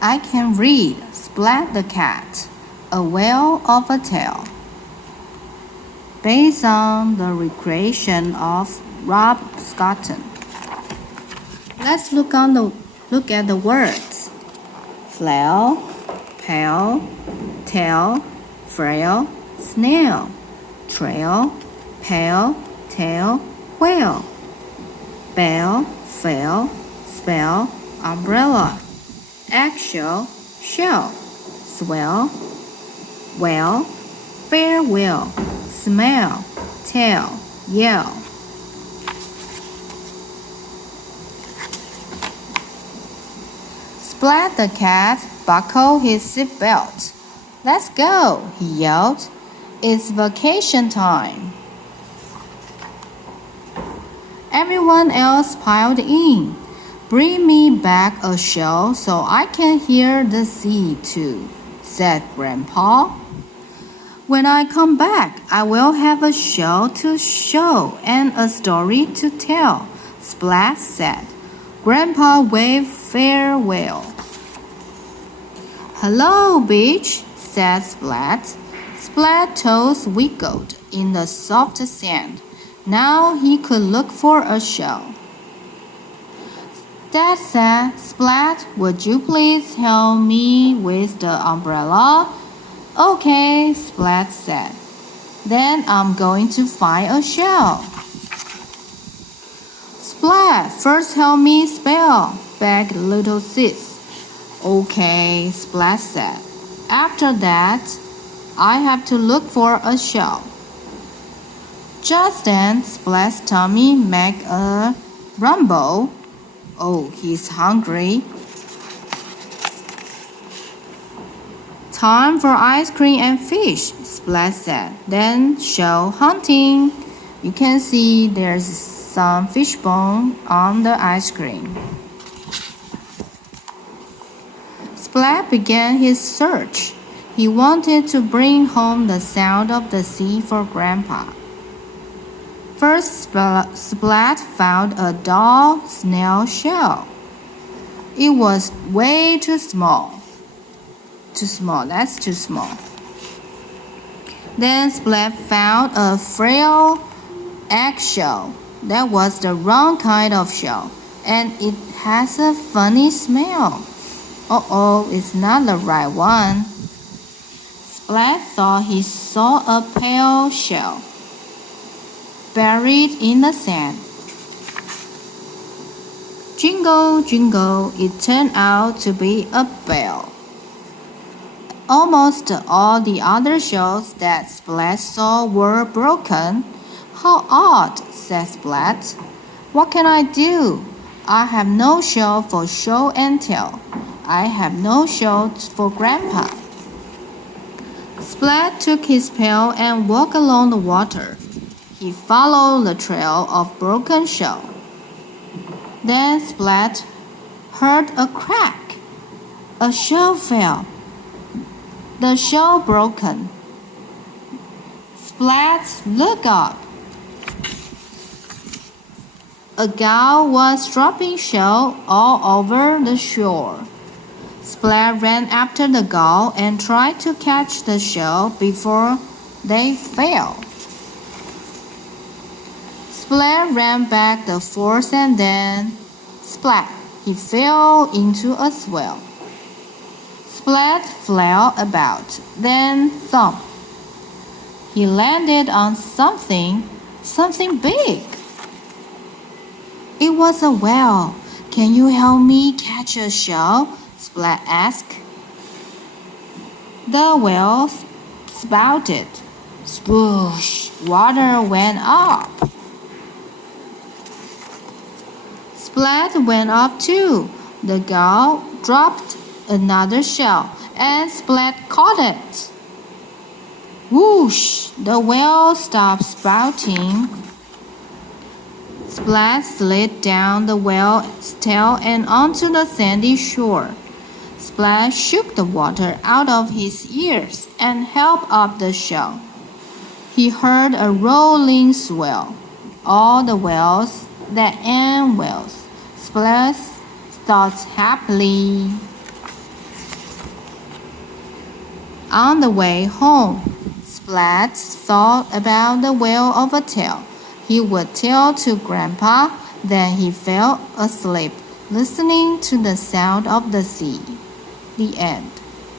I can read Splat the cat, a whale of a tale. Based on the recreation of Rob Scotton. Let's look at the words. Flail, pale, tail, frail, snail, trail, pale, tail, whale, bell, fail, spell, umbrella, eggshell, shell, swell, well, farewell, smell, tell, yell. Splat the cat buckled his seatbelt. Let's go, he yelled. It's vacation time. Everyone else piled in. Bring me back a shell so I can hear the sea too, said Grandpa. When I come back, I will have a show to show and a story to tell, Splat said. Grandpa waved farewell. Hello, beach, said Splat. Splat's toes wiggled in the soft sand. Now he could look for a shell. Dad said, Splat, would you please help me with the umbrella? Okay, Splat said. Then I'm going to find a shell. Splat, first help me spell, begged little sis. Okay, Splat said. After that, I have to look for a shell. Just then, Splat's tummy made a rumble. Oh, he's hungry. Time for ice cream and fish, Splat said. Then shell hunting. You can see there's some fish bone on the ice cream. Splat began his search. He wanted to bring home the sound of the sea for Grandpa. First, Splat found a dull snail shell. It was way too small. That's too small. Then Splat found a frail eggshell. That was the wrong kind of shell, and it has a funny smell. Uh-oh, it's not the right one. Splat thought he saw a pale shell buried in the sand. Jingle, jingle, it turned out to be a bell. Almost all the other shells that Splat saw were broken. How odd, said Splat. What can I do? I have no shell for show and tell. I have no shell for Grandpa. Splat took his pail and walked along the water. He followed the trail of broken shell. Then Splat heard a crack. A shell fell. The shell broken. Splat looked up. A gull was dropping shell all over the shore. Splat ran after the gull and tried to catch the shell before they fell. Splat ran back the force and then, splat, he fell into a swell. Splat flew about, then thump. He landed on something big. It was a whale. Can you help me catch a shell? Splat asked. The whale spouted. Swoosh! Water went up. Splat went up too. The gull dropped another shell, and Splat caught it. Whoosh! The whale stopped spouting. Splat slid down the whale's tail and onto the sandy shore. Splat shook the water out of his ears and held up the shell. He heard a rolling swell. All the whales that ain't whales. Splat thought happily. On the way home, Splat thought about the whale of a tale he would tell to Grandpa. Then he fell asleep, listening to the sound of the sea. The end.